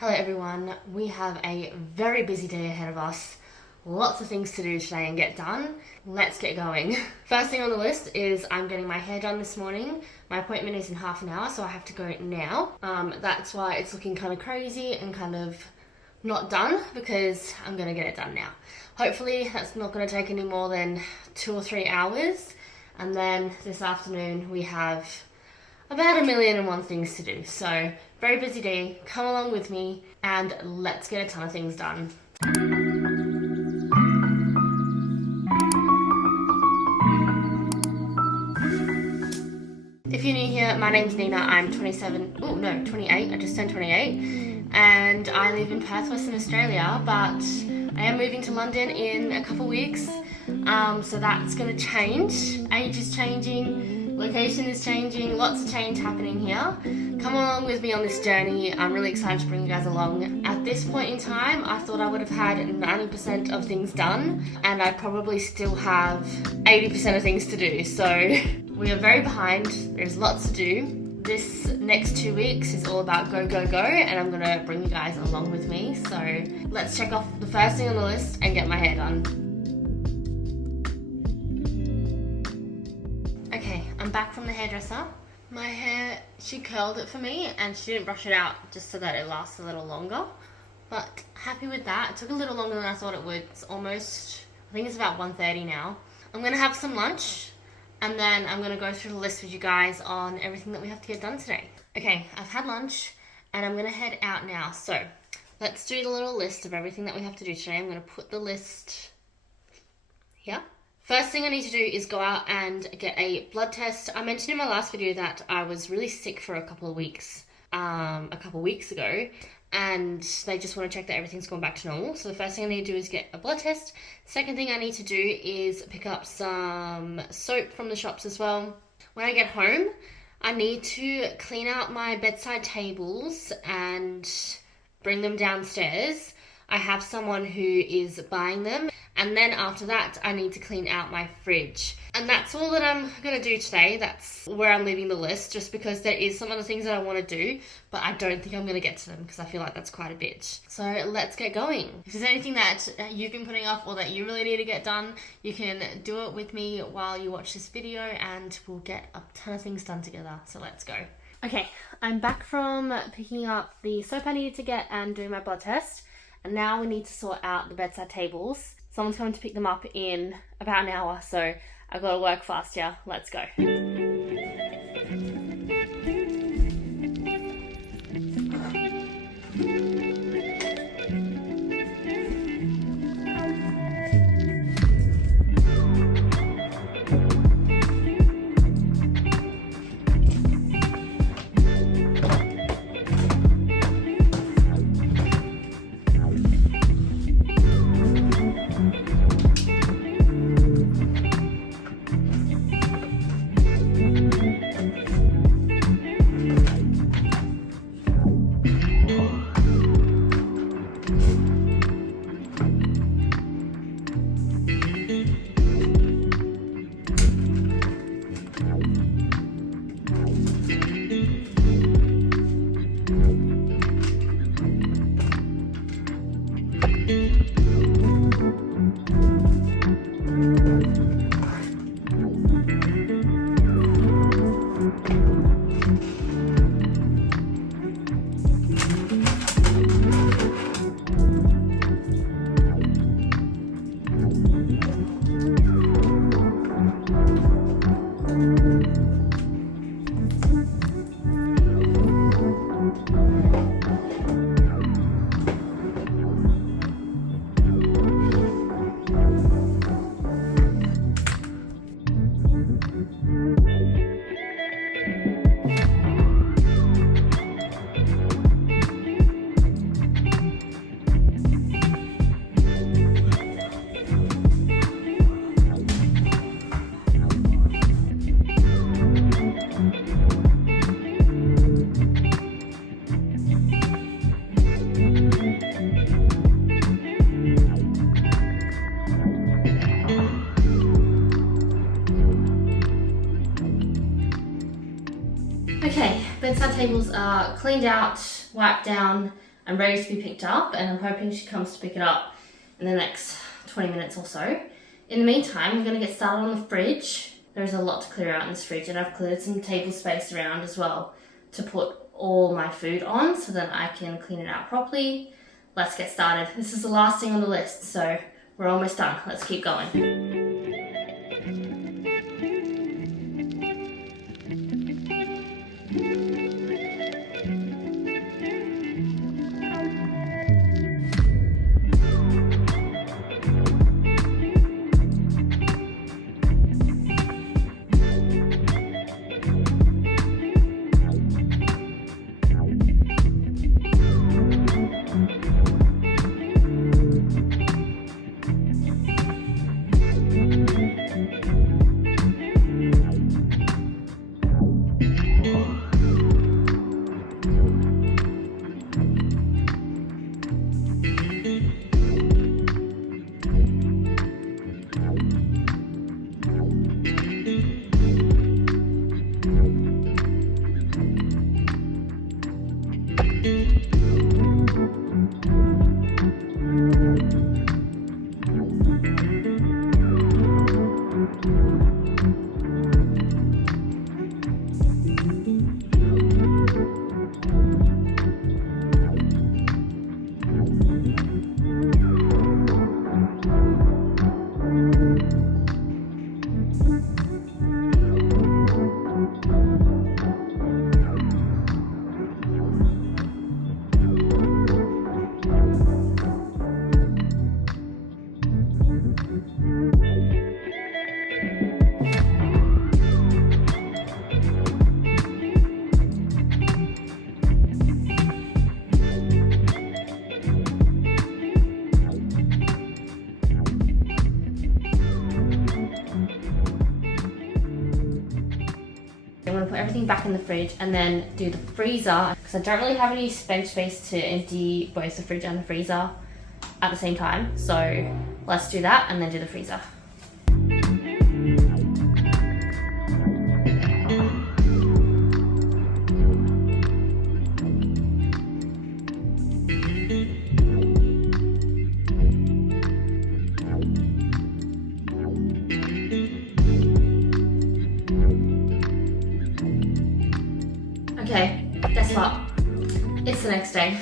Hello everyone, we have a very busy day ahead of us. Lots of things to do today and get done. Let's get going. First thing on the list is I'm getting my hair done this morning. My appointment is in half an hour, so I have to go now. That's why it's looking kind of crazy and kind of not done, because I'm gonna get it done now. Hopefully that's not gonna take any more than 2 or 3 hours. And then this afternoon we have about 1,000,001 things to do. So very busy day, come along with me and let's get a ton of things done. If you're new here, my name's Nina, I'm 28, I just turned 28, and I live in Perth, Western Australia, but I am moving to London in a couple weeks, so that's going to change. Age is changing, location is changing, lots of change happening here. Come along with me on this journey. I'm really excited to bring you guys along. At this point in time, I thought I would have had 90% of things done, and I probably still have 80% of things to do. So we are very behind. There's lots to do. This next 2 weeks is all about go, go, go, and I'm gonna bring you guys along with me. So let's check off the first thing on the list and get my hair done. Okay, I'm back from the hairdresser. My hair, she curled it for me and she didn't brush it out just so that it lasts a little longer. But happy with that. It took a little longer than I thought it would. It's almost, I think it's about 1:30 now. I'm gonna have some lunch and then I'm gonna go through the list with you guys on everything that we have to get done today. Okay, I've had lunch and I'm gonna head out now. So let's do the little list of everything that we have to do today. I'm gonna put the list here. First thing I need to do is go out and get a blood test. I mentioned in my last video that I was really sick for a couple of weeks, ago, and they just want to check that everything's gone back to normal. So the first thing I need to do is get a blood test. Second thing I need to do is pick up some soap from the shops as well. When I get home, I need to clean out my bedside tables and bring them downstairs. I have someone who is buying them, and then after that I need to clean out my fridge. And that's all that I'm going to do today. That's where I'm leaving the list, just because there is some other things that I want to do, but I don't think I'm going to get to them because I feel like that's quite a bit. So let's get going. If there's anything that you've been putting off or that you really need to get done, you can do it with me while you watch this video and we'll get a ton of things done together. So let's go. Okay, I'm back from picking up the soap I needed to get and doing my blood test. And now we need to sort out the bedside tables. Someone's coming to pick them up in about an hour, so I've got to work fast here. Let's go. Okay, bedside tables are cleaned out, wiped down. and ready to be picked up, and I'm hoping she comes to pick it up in the next 20 minutes or so. In the meantime, we're going to get started on the fridge. There's a lot to clear out in this fridge, and I've cleared some table space around as well to put all my food on so that I can clean it out properly. Let's get started. This is the last thing on the list, so we're almost done. Let's keep going. I'm going to put everything back in the fridge and then do the freezer because I don't really have any bench space to empty both the fridge and the freezer at the same time. So let's do that and then do the freezer. Okay, guess what? It's the next day.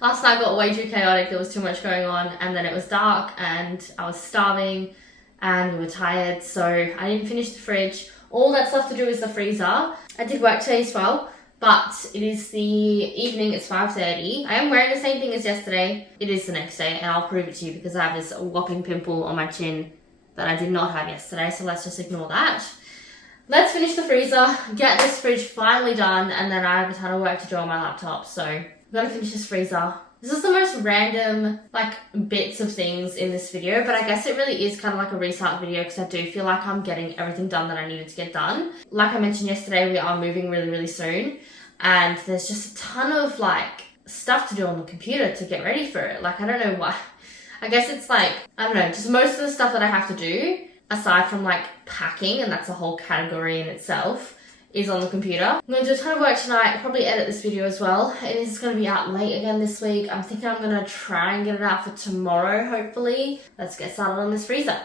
Last night got way too chaotic, there was too much going on, and then it was dark and I was starving and we were tired, so I didn't finish the fridge. All that's left to do is the freezer. I did work today as well, but it is the evening, it's 5:30. I am wearing the same thing as yesterday. It is the next day and I'll prove it to you because I have this whopping pimple on my chin that I did not have yesterday, so let's just ignore that. Let's finish the freezer, get this fridge finally done, and then I have a ton of work to do on my laptop, so I'm gonna finish this freezer. This is the most random, bits of things in this video, but I guess it really is kind of like a restart video because I do feel like I'm getting everything done that I needed to get done. Like I mentioned yesterday, we are moving really, really soon, and there's just a ton of, stuff to do on the computer to get ready for it. I don't know why. I guess it's I don't know, just most of the stuff that I have to do, aside from packing, and that's a whole category in itself, is on the computer. I'm going to do a ton of work tonight, probably edit this video as well. It is going to be out late again this week. I'm thinking I'm going to try and get it out for tomorrow, hopefully. Let's get started on this freezer.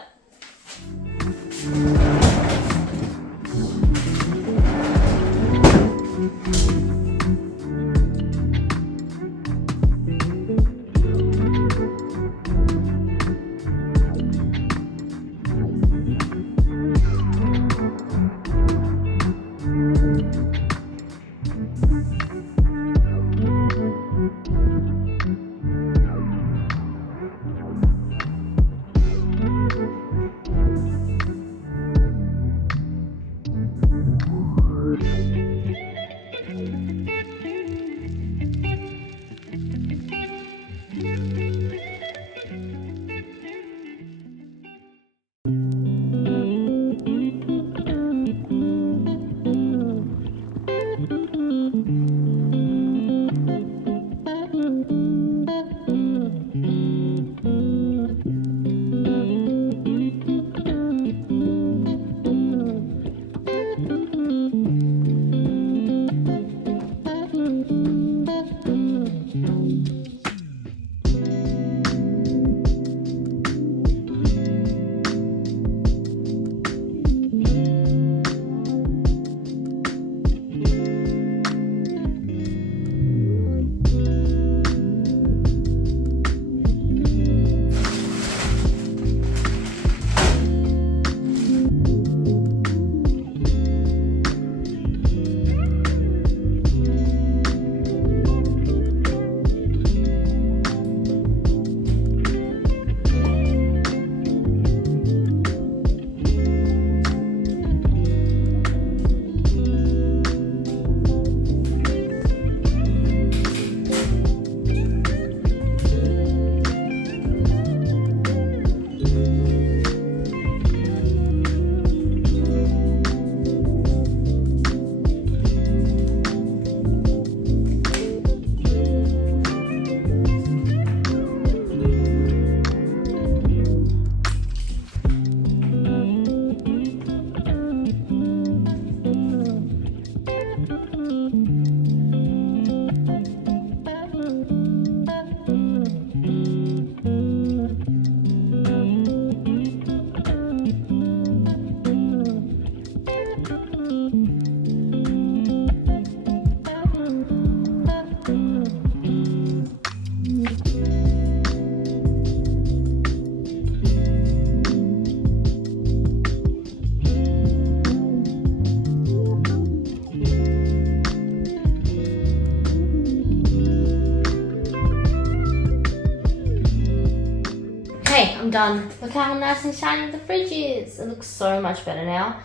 Okay, I'm done. Look how nice and shiny the fridge is. It looks so much better now.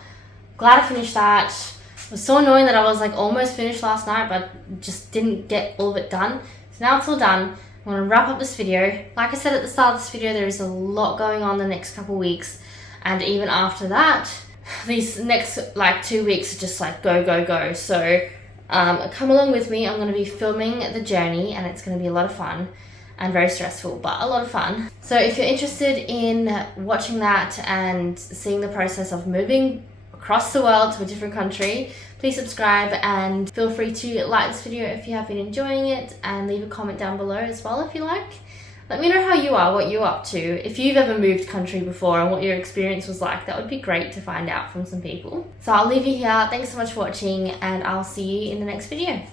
Glad I finished that. It was so annoying that I was like almost finished last night, but just didn't get all of it done. So now it's all done. I'm gonna wrap up this video. Like I said at the start of this video, there is a lot going on the next couple weeks, and even after that, these next like 2 weeks are just like go, go, go. So come along with me. I'm gonna be filming the journey, and it's gonna be a lot of fun and very stressful, but a lot of fun. So if you're interested in watching that and seeing the process of moving across the world to a different country, please subscribe and feel free to like this video if you have been enjoying it, and leave a comment down below as well if you like. Let me know how you are, what you're up to. If you've ever moved country before and what your experience was like, that would be great to find out from some people. So I'll leave you here. Thanks so much for watching, and I'll see you in the next video.